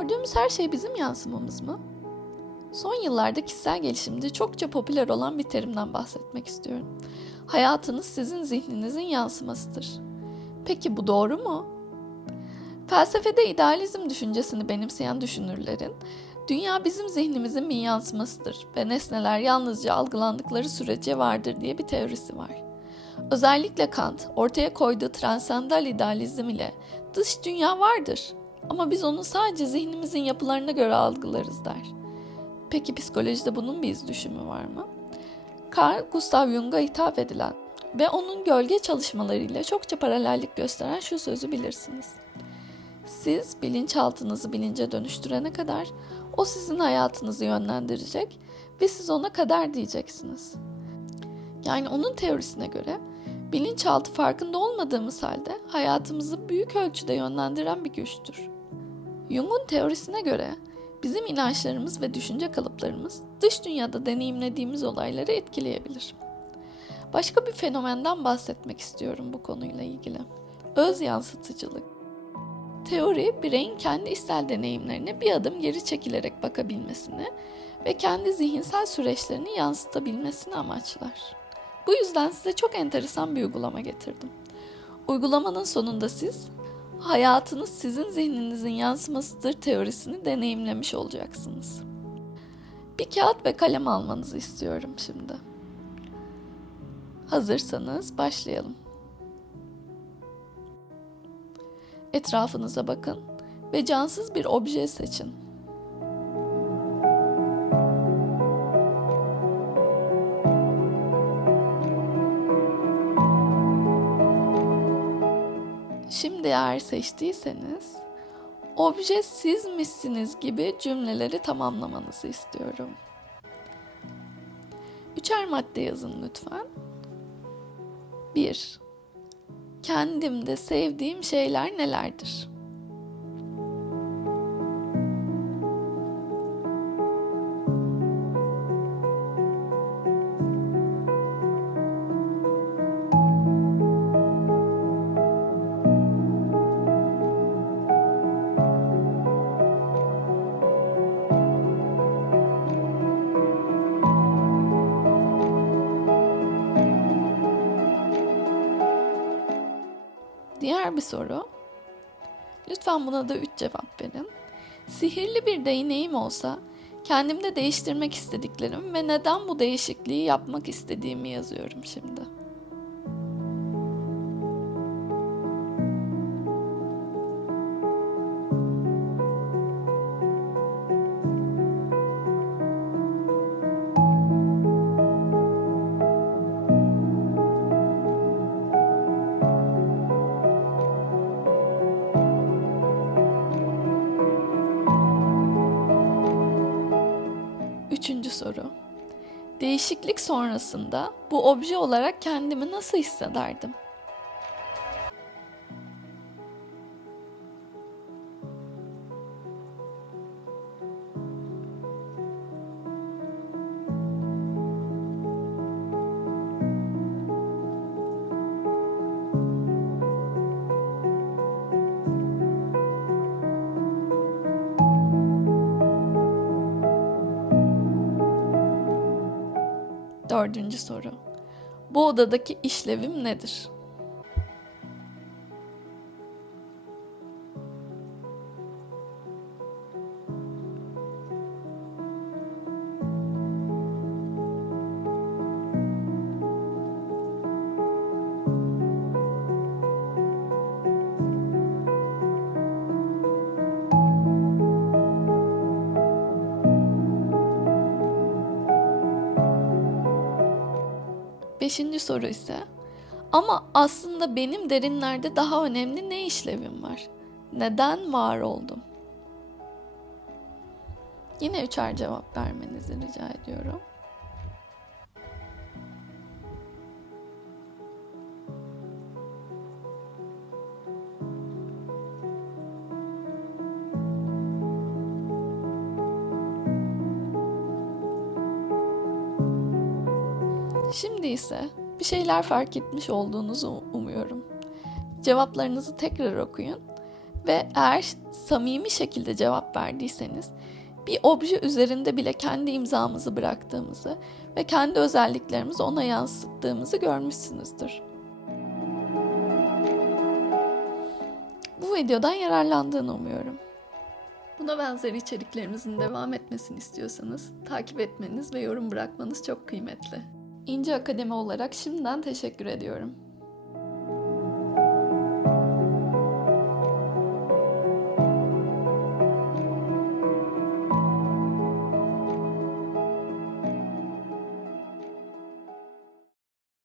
Gördüğümüz her şey bizim yansımamız mı? Son yıllarda kişisel gelişimde çokça popüler olan bir terimden bahsetmek istiyorum. Hayatınız sizin zihninizin yansımasıdır. Peki bu doğru mu? Felsefede idealizm düşüncesini benimseyen düşünürlerin, dünya bizim zihnimizin bir yansımasıdır ve nesneler yalnızca algılandıkları sürece vardır diye bir teorisi var. Özellikle Kant ortaya koyduğu transendal idealizm ile dış dünya vardır ama biz onu sadece zihnimizin yapılarına göre algılarız der. Peki psikolojide bunun bir iz düşümü var mı? Carl Gustav Jung'a hitap edilen ve onun gölge çalışmalarıyla çokça paralellik gösteren şu sözü bilirsiniz. Siz bilinçaltınızı bilince dönüştürene kadar o sizin hayatınızı yönlendirecek ve siz ona kadar diyeceksiniz. Yani onun teorisine göre bilinçaltı farkında olmadığımız halde hayatımızı büyük ölçüde yönlendiren bir güçtür. Jung'un teorisine göre bizim inançlarımız ve düşünce kalıplarımız dış dünyada deneyimlediğimiz olayları etkileyebilir. Başka bir fenomenden bahsetmek istiyorum bu konuyla ilgili. Öz yansıtıcılık. Teori, bireyin kendi içsel deneyimlerine bir adım geri çekilerek bakabilmesini ve kendi zihinsel süreçlerini yansıtabilmesini amaçlar. Bu yüzden size çok enteresan bir uygulama getirdim. Uygulamanın sonunda siz hayatınız sizin zihninizin yansımasıdır teorisini deneyimlemiş olacaksınız. Bir kağıt ve kalem almanızı istiyorum şimdi. Hazırsanız başlayalım. Etrafınıza bakın ve cansız bir obje seçin. Şimdi eğer seçtiyseniz obje sizmişsiniz gibi cümleleri tamamlamanızı istiyorum. Üçer madde yazın lütfen. 1. Kendimde sevdiğim şeyler nelerdir? Diğer bir soru. Lütfen buna da 3 cevap verin. Sihirli bir değneğim olsa kendimde değiştirmek istediklerim ve neden bu değişikliği yapmak istediğimi yazıyorum şimdi. Üçüncü soru. Değişiklik sonrasında bu obje olarak kendimi nasıl hissederdim? Dördüncü soru. Bu odadaki işlevim nedir? Beşinci soru ise ama aslında benim derinlerde daha önemli ne işlevim var? Neden var oldum? Yine üçer cevap vermenizi rica ediyorum. Şimdi ise bir şeyler fark etmiş olduğunuzu umuyorum. Cevaplarınızı tekrar okuyun Ve eğer samimi şekilde cevap verdiyseniz bir obje üzerinde bile kendi imzamızı bıraktığımızı ve kendi özelliklerimizi ona yansıttığımızı görmüşsünüzdür. Bu videodan yararlandığını umuyorum. Buna benzer içeriklerimizin devam etmesini istiyorsanız takip etmeniz ve yorum bırakmanız çok kıymetli. İnce Akademi olarak şimdiden teşekkür ediyorum.